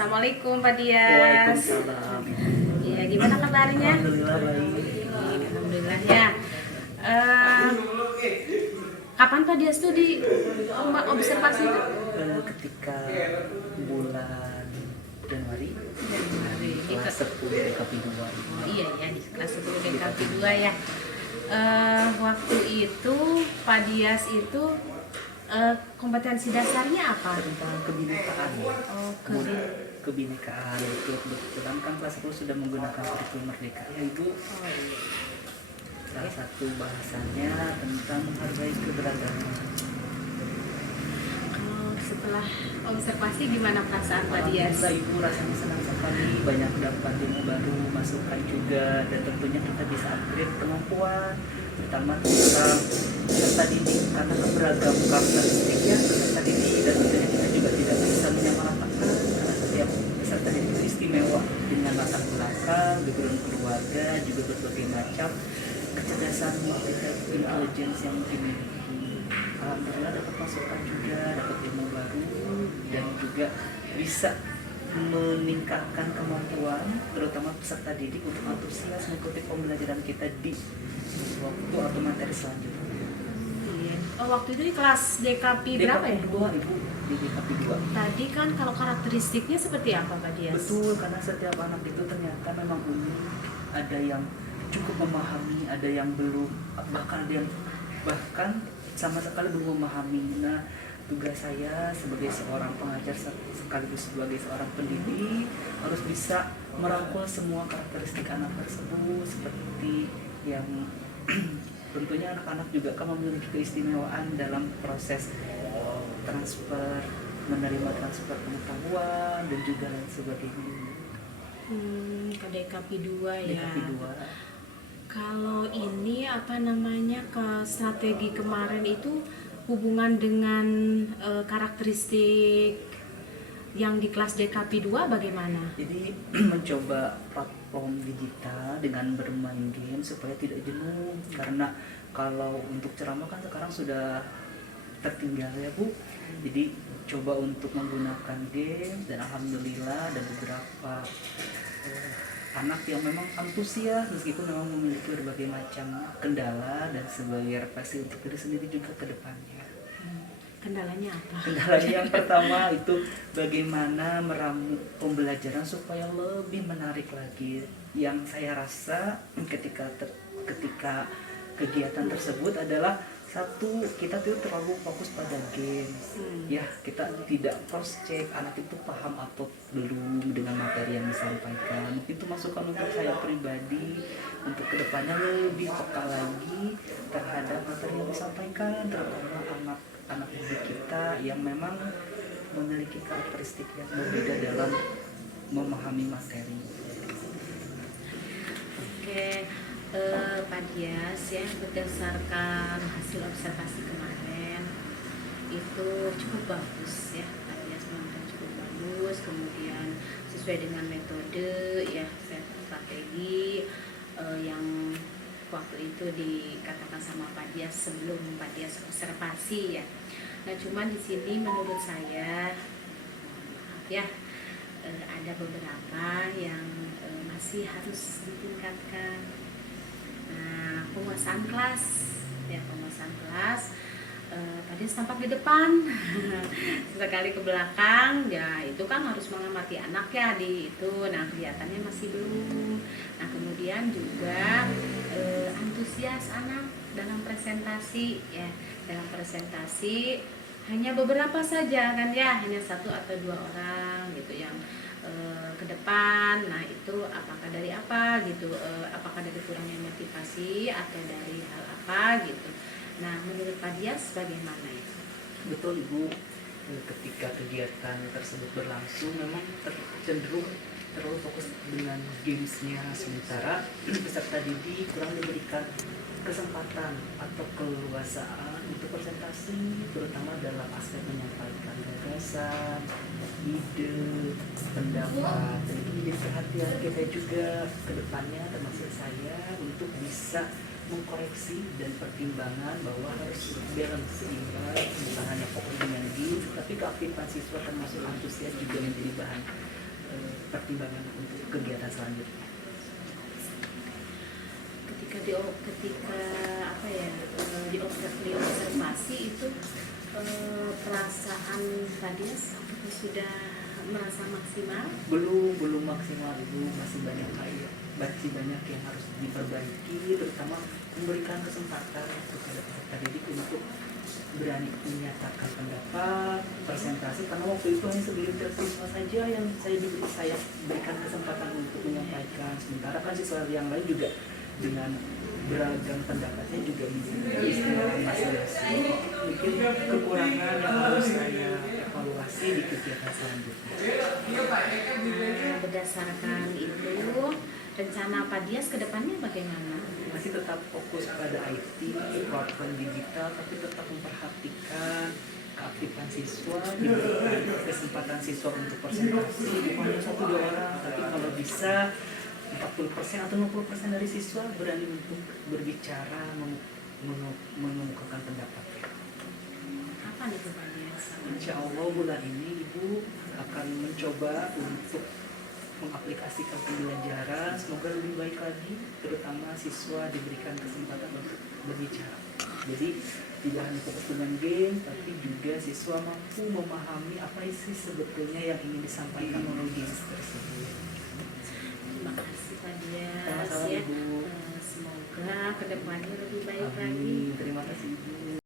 Assalamualaikum Pak Dias. Waalaikumsalam. Ya, gimana kabarnya? Alhamdulillah baik. Alhamdulillah ya. Kapan Pak Dias tuh di rumah observasi itu? Ketika bulan Januari Kelas kelas 10 DKP 2. Iya ya, di kelas 10 DKP 2 ya. Waktu itu Pak Dias itu kompetensi dasarnya apa? Tentang kebinekaan. Oh, Kebinekaan itu kebetulan kan kelas 10 sudah menggunakan kurikulum merdeka, yaitu salah satu bahasanya tentang menghargai keberagaman. Setelah observasi gimana perasaan Pak Dias? Alhamdulillah Ibu, rasanya senang sekali, banyak dapat ilmu baru, masukan juga, dan tentunya kita bisa upgrade kemampuan, terutama tentang peserta didik, karena beragam karakteristiknya peserta didik, dan tentunya kita juga tidak bisa menyamaratakan karena setiap peserta didik itu istimewa dengan latar belakang, background keluarga, juga berbagai macam kecerdasan multiple intelligence yang dimiliki. Alhamdulillah dapat masukan juga, dapat ilmu baru, dan juga bisa meningkatkan kemampuan terutama peserta didik untuk antusias mengikuti pembelajaran kita di waktu atau materi selanjutnya. Oh, waktu itu di kelas DKP berapa ya? DKP 2 Ibu, di DKP 2. Tadi kan kalau karakteristiknya seperti apa Pak Dias? Betul, karena setiap anak itu ternyata memang unik. Ada yang cukup memahami, ada yang belum, bahkan sama sekali belum memahami. Nah, tugas saya sebagai seorang pengajar sekaligus sebagai seorang pendidik harus bisa merangkul semua karakteristik anak tersebut, seperti yang tentunya anak-anak juga kan memiliki keistimewaan dalam proses transfer, menerima transfer pengetahuan dan juga lain sebagainya. Ke DKP 2 ya. DKP 2. Kalau ini ke strategi kemarin itu hubungan dengan karakteristik yang di kelas DKP 2 bagaimana? Jadi mencoba platform digital dengan bermain game supaya tidak jenuh, karena kalau untuk ceramah kan sekarang sudah tertinggal ya Bu. Jadi coba untuk menggunakan game, dan alhamdulillah ada beberapa anak yang memang antusias meskipun memang memiliki berbagai macam kendala, dan sebagai refleksi untuk diri sendiri juga ke depannya. Kendalanya apa? Kendalanya yang pertama itu bagaimana meramu pembelajaran supaya lebih menarik lagi. Yang saya rasa ketika kegiatan tersebut adalah satu, kita tuh terlalu fokus pada games. Ya, kita tidak cross check anak itu paham atau belum dengan materi yang disampaikan. Itu masukan untuk saya pribadi untuk kedepannya lebih peka lagi terhadap materi yang disampaikan, terutama anak didik kita yang memang memiliki karakteristik yang berbeda dalam memahami materi. Oke, Pak Dias ya, berdasarkan hasil observasi kemarin itu cukup bagus ya, Pak Dias memang cukup bagus. Kemudian sesuai dengan metode ya, strategi yang waktu itu dikatakan sama Pak Dias sebelum Pak Dias observasi ya. Nah, cuman di sini menurut saya ya ada beberapa yang masih harus ditingkatkan. Nah, penguasaan kelas Pak Dias tampak di depan sekali ke belakang ya, itu kan harus mengamati anak ya di itu. Nah, kelihatannya masih belum. Nah, kemudian juga antusias anak dalam presentasi ya, hanya beberapa saja kan ya, hanya 1 atau 2 orang gitu yang ke depan. Nah, itu apakah dari apa gitu, apakah dari kurangnya motivasi atau dari hal apa gitu. Nah, menurut Pak Dias bagaimana ya? Betul Ibu, ketika kegiatan tersebut berlangsung memang cenderung terlalu fokus dengan gamesnya, sementara peserta didik kurang diberikan kesempatan atau keleluasaan untuk presentasi, terutama dalam aspek menyampaikan gagasan, ide, pendapat. Dan itu menjadi perhatian kita juga ke depannya, termasuk saya, untuk bisa mengkoreksi dan pertimbangan bahwa harus balance sehingga bukan hanya fokus dengan game, tapi keaktifan siswa termasuk antusias juga menjadi bahan pertimbangan untuk kegiatan selanjutnya? Ketika apa ya, diobservasi itu, perasaan Fadias apakah sudah merasa maksimal? Belum maksimal, Ibu. Masih banyak yang harus diperbaiki, terutama memberikan kesempatan kepada peserta didik untuk berani menyatakan pendapat, presentasi, karena waktu itu hanya segelintir siswa saja yang saya berikan kesempatan untuk menyampaikan, sementara kan siswa yang lain juga dengan beragam pendapatnya juga menjadi istilah masing-masing. Mungkin kekurangan yang harus saya evaluasi di kegiatan selanjutnya. Berdasarkan itu, rencana Fadias ke depannya bagaimana? Masih tetap fokus pada IT, platform digital, tapi tetap memperhatikan keaktifan siswa, diberikan kesempatan siswa untuk presentasi, bukan hanya 1-2 orang, tapi kalau bisa 40% atau 50% dari siswa berani untuk berbicara, mengemukakan pendapatnya. Kapan itu Fadias? Insya Allah bulan ini Ibu akan mencoba untuk mengaplikasikan pembelajaran, semoga lebih baik lagi, terutama siswa diberikan kesempatan untuk berbicara. Jadi tidak hanya fokus dengan game, tapi juga siswa mampu memahami apa sih sebetulnya yang ingin disampaikan melalui games tersebut. Terima kasih Fadias. Sama-sama, Ya. Ibu. Semoga kedepannya lebih baik lagi. Amin. Terima kasih Ibu.